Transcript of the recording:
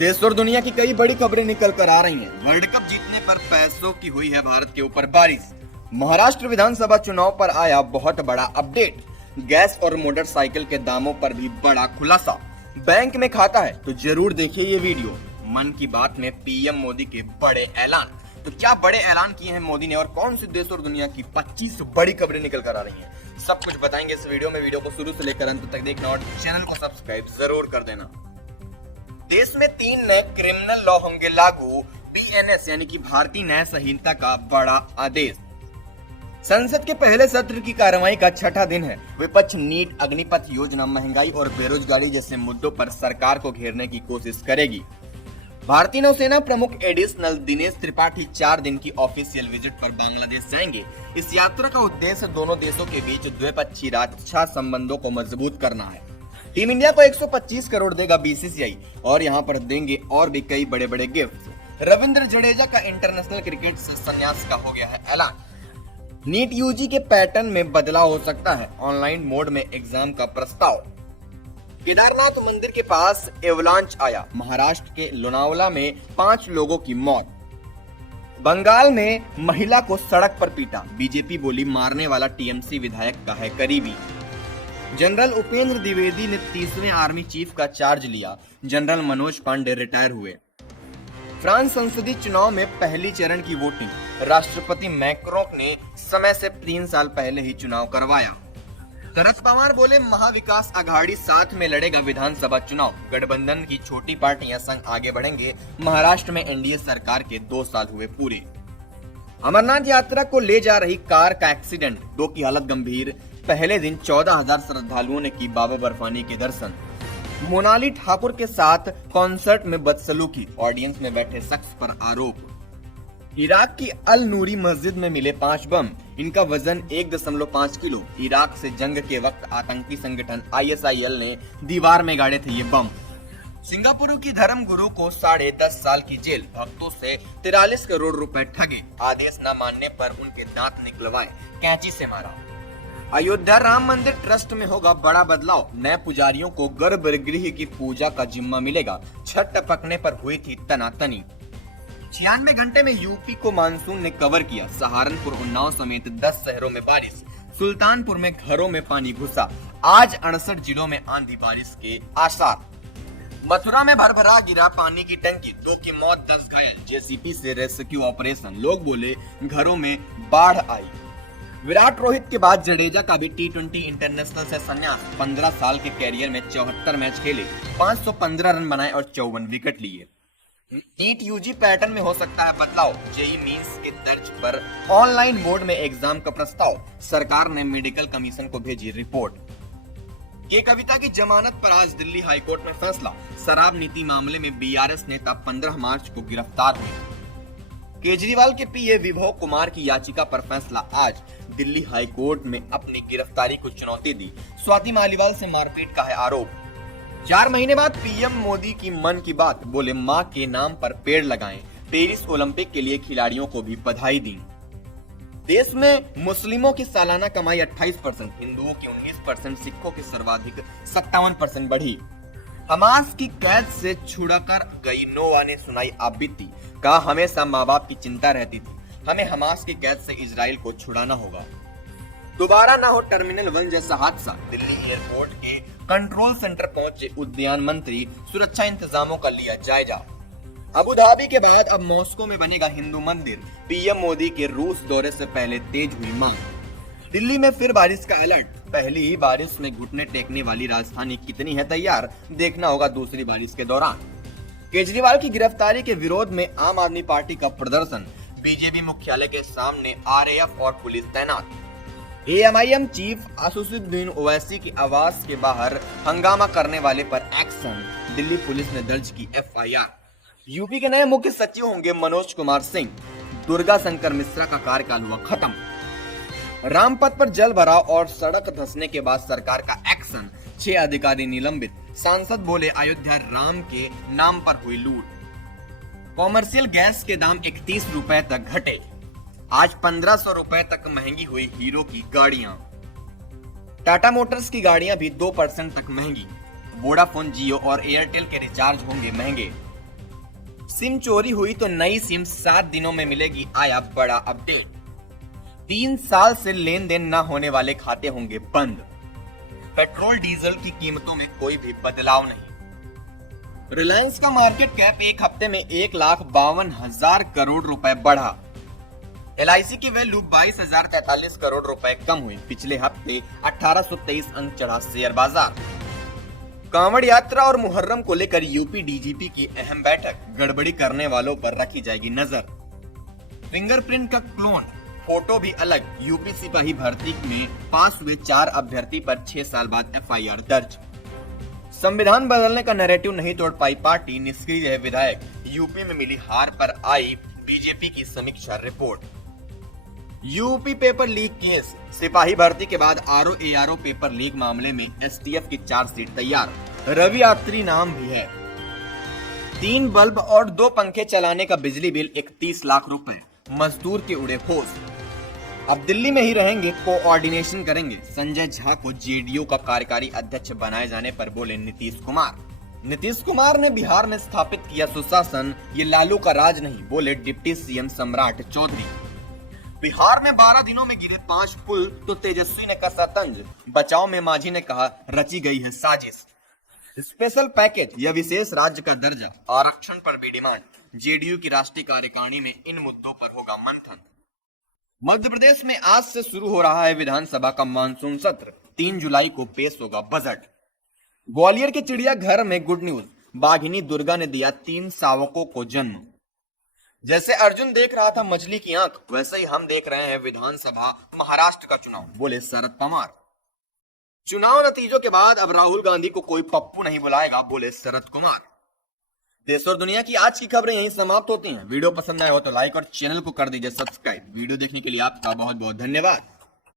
देश और दुनिया की कई बड़ी खबरें निकल कर आ रही हैं। वर्ल्ड कप जीतने पर पैसों की हुई है भारत के ऊपर बारिश। महाराष्ट्र विधानसभा चुनाव पर आया बहुत बड़ा अपडेट। गैस और मोटरसाइकिल के दामों पर भी बड़ा खुलासा। बैंक में खाता है तो जरूर देखिए ये वीडियो। मन की बात में पीएम मोदी के बड़े ऐलान। तो क्या बड़े ऐलान किए हैं मोदी ने और कौन से देश और दुनिया की 25 बड़ी खबरें निकल कर आ रही हैं, सब कुछ बताएंगे इस वीडियो में। वीडियो को शुरू से लेकर अंत तक देखना और चैनल को सब्सक्राइब जरूर कर देना। देश में 3 नए क्रिमिनल लॉ होंगे लागू। बीएनएस यानी कि भारतीय न्याय संहिता का बड़ा आदेश। संसद के पहले सत्र की कार्रवाई का छठा दिन है। विपक्ष नीट, अग्निपथ योजना, महंगाई और बेरोजगारी जैसे मुद्दों पर सरकार को घेरने की कोशिश करेगी। भारतीय नौसेना प्रमुख एडिशनल दिनेश त्रिपाठी 4 दिन की ऑफिशियल विजिट पर बांग्लादेश जाएंगे। इस यात्रा का उद्देश्य दोनों देशों के बीच द्विपक्षीय रक्षा संबंधों को मजबूत करना है। टीम इंडिया को 125 करोड़ देगा बीसीसीआई और यहाँ पर देंगे और भी कई बड़े बड़े गिफ्ट। रविंद्र जडेजा का इंटरनेशनल क्रिकेट से संन्यास का हो गया है ऐलान। नीट यूजी के पैटर्न में बदलाव हो सकता है। ऑनलाइन मोड में एग्जाम का प्रस्ताव। केदारनाथ मंदिर के पास एवलांच आया। महाराष्ट्र के लोनावला में 5 लोगों की मौत। बंगाल में महिला को सड़क पर पीटा। बीजेपी बोली मारने वाला टीएमसी विधायक का है करीबी। जनरल उपेंद्र द्विवेदी ने 30वें आर्मी चीफ का चार्ज लिया। जनरल मनोज पांडे रिटायर हुए। फ्रांस संसदीय चुनाव में पहली चरण की वोटिंग। राष्ट्रपति मैक्रों ने समय से 3 साल पहले ही चुनाव करवाया। शरद पवार बोले महाविकास अघाड़ी साथ में लड़ेगा विधानसभा चुनाव। गठबंधन की छोटी पार्टियां संग आगे बढ़ेंगे। महाराष्ट्र में एनडीए सरकार के 2 साल हुए पूरे। अमरनाथ यात्रा को ले जा रही कार का एक्सीडेंट, 2 की हालत गंभीर। पहले दिन 14,000 श्रद्धालुओं ने की बाबा बर्फानी के दर्शन। मोनाली ठाकुर के साथ कॉन्सर्ट में बदसलूकी, ऑडियंस में बैठे शख्स पर आरोप। इराक की अल नूरी मस्जिद में मिले 5 बम। इनका वजन 1.5 किलो। इराक से जंग के वक्त आतंकी संगठन ISIL ने दीवार में गाड़े थे ये बम। सिंगापुर की धर्म गुरु को 10.5 साल की जेल। भक्तों से 43 करोड़ रुपए ठगे। आदेश न मानने पर उनके दांत निकलवाए, कैंची से मारा। अयोध्या राम मंदिर ट्रस्ट में होगा बड़ा बदलाव। नए पुजारियों को गर्भगृह की पूजा का जिम्मा मिलेगा। छठ टपकने पर हुई थी तनातनी। 96 घंटे में यूपी को मानसून ने कवर किया। सहारनपुर, उन्नाव समेत 10 शहरों में बारिश। सुल्तानपुर में घरों में पानी घुसा। आज 68 जिलों में आंधी बारिश के आसार। मथुरा में भरभरा गिरा पानी की टंकी। 2 की मौत, 10 घायल। जेसीबी से रेस्क्यू ऑपरेशन। लोग बोले घरों में बाढ़ आई। विराट रोहित के बाद जडेजा का भी T20 इंटरनेशनल से संन्यास। 15 साल के कैरियर में 74 मैच खेले, 515 रन बनाए और 54 विकेट लिए। नीट यूजी पैटर्न में हो सकता है बदलाव। जेईई मेंस के तर्ज पर ऑनलाइन मोड में एग्जाम का प्रस्ताव। सरकार ने मेडिकल कमीशन को भेजी रिपोर्ट। के कविता की जमानत पर आज दिल्ली हाईकोर्ट में फैसला। शराब नीति मामले में बीआरएस नेता 15 मार्च को गिरफ्तार हुए। केजरीवाल के पीए विभव कुमार की याचिका पर फैसला आज। दिल्ली हाईकोर्ट में अपनी गिरफ्तारी को चुनौती दी। स्वाति मालीवाल से मारपीट का है आरोप। 4 महीने बाद पीएम मोदी की मन की बात। बोले मां के नाम पर पेड़ लगाएं। पेरिस ओलंपिक के लिए खिलाड़ियों को भी बधाई दी। देश में मुस्लिमों की सालाना कमाई 28%, हिंदुओं की 19%, सिखों की सर्वाधिक 57% बढ़ी। हमास की कैद से छुड़ाकर गई नोवा ने सुनाई आप बीती। कहा हमेशा माँ बाप की चिंता रहती थी, हमें हमास की कैद से इजराइल को छुड़ाना होगा। दोबारा ना हो टर्मिनल 1 जैसा हादसा। दिल्ली एयरपोर्ट के कंट्रोल सेंटर पहुंचे उद्यान मंत्री। सुरक्षा इंतजामों का लिया जायजा। अबू धाबी के बाद अब मॉस्को में बनेगा हिंदू मंदिर। पीएम मोदी के रूस दौरे से पहले तेज हुई मांग। दिल्ली में फिर बारिश का अलर्ट। पहली ही बारिश में घुटने टेकने वाली राजधानी कितनी है तैयार, देखना होगा दूसरी बारिश के दौरान। केजरीवाल की गिरफ्तारी के विरोध में आम आदमी पार्टी का प्रदर्शन। बीजेपी मुख्यालय के सामने आरएएफ और पुलिस तैनात। एएमआईएम चीफ असदुद्दीन ओवैसी की आवास के बाहर हंगामा करने वाले पर एक्शन। दिल्ली पुलिस ने दर्ज की एफआईआर। यूपी के नए मुख्य सचिव होंगे मनोज कुमार सिंह। दुर्गा शंकर मिश्रा का कार्यकाल हुआ खत्म। रामपथ पर जल भराव और सड़क धंसने के बाद सरकार का एक्शन। 6 अधिकारी निलंबित। सांसद बोले अयोध्या राम के नाम पर हुई लूट। कॉमर्शियल गैस के दाम 31 रुपए तक घटे। आज 1500 रुपए तक महंगी हुई हीरो की गाड़ियां। टाटा मोटर्स की गाड़ियां भी 2% तक महंगी। वोडाफोन, जियो और एयरटेल के रिचार्ज होंगे महंगे। सिम चोरी हुई तो नई सिम 7 दिनों में मिलेगी, आया बड़ा अपडेट। 3 साल से लेन देन न होने वाले खाते होंगे बंद। पेट्रोल डीजल की कीमतों में कोई भी बदलाव नहीं। रिलायंस का मार्केट कैप एक हफ्ते में 1,52,000 करोड़ रुपए बढ़ा। LIC की वैल्यू 22,043 करोड़ रुपए कम हुई। पिछले हफ्ते 1823 अंक चढ़ा शेयर बाजार। कांवड़ यात्रा और मुहर्रम को लेकर यूपी DGP की अहम बैठक, गड़बड़ी करने वालों पर रखी जाएगी नजर। फिंगरप्रिंट का क्लोन, फोटो भी अलग। यूपी सिपाही भर्ती में पास हुए 4 अभ्यर्थी पर 6 साल बाद FIR दर्ज। संविधान बदलने का नैरेटिव नहीं तोड़ पाई पार्टी, निष्क्रिय है विधायक। यूपी में मिली हार पर आई बीजेपी की समीक्षा report. UP paper leak case, सिपाही भर्ती के बाद RO-ARO पेपर लीक मामले में STF की चार्जशीट तैयार। रवि आत्री नाम भी है। 3 बल्ब और 2 पंखे चलाने का बिजली बिल 31 लाख रुपए। मजदूर के उड़े होश। अब दिल्ली में ही रहेंगे, कोऑर्डिनेशन करेंगे। संजय झा को JDU का कार्यकारी अध्यक्ष बनाए जाने पर बोले नीतीश कुमार। नीतीश कुमार ने बिहार में स्थापित किया सुशासन, ये लालू का राज नहीं, बोले डिप्टी CM सम्राट चौधरी। बिहार में 12 दिनों में गिरे 5 पुल तो तेजस्वी ने कसा तंज। बचाव में मांझी ने कहा रची गई है साजिश। स्पेशल पैकेज या विशेष राज्य का दर्जा, आरक्षण पर भी डिमांड। JDU की राष्ट्रीय कार्यकारिणी में इन मुद्दों पर होगा मंथन। मध्य प्रदेश में आज से शुरू हो रहा है विधानसभा का मानसून सत्र। 3 जुलाई को पेश होगा बजट। ग्वालियर के चिड़ियाघर में गुड न्यूज, बाघिनी दुर्गा ने दिया 3 शावकों को जन्म। जैसे अर्जुन देख रहा था मछली की आंख, वैसे ही हम देख रहे हैं विधानसभा महाराष्ट्र का चुनाव, बोले शरद पवार। चुनाव नतीजों के बाद अब राहुल गांधी को कोई पप्पू नहीं बुलाएगा, बोले शरद कुमार। देश और दुनिया की आज की खबरें यहीं समाप्त होती हैं। वीडियो पसंद आए हो तो लाइक और चैनल को कर दीजिए सब्सक्राइब। वीडियो देखने के लिए आपका बहुत बहुत धन्यवाद।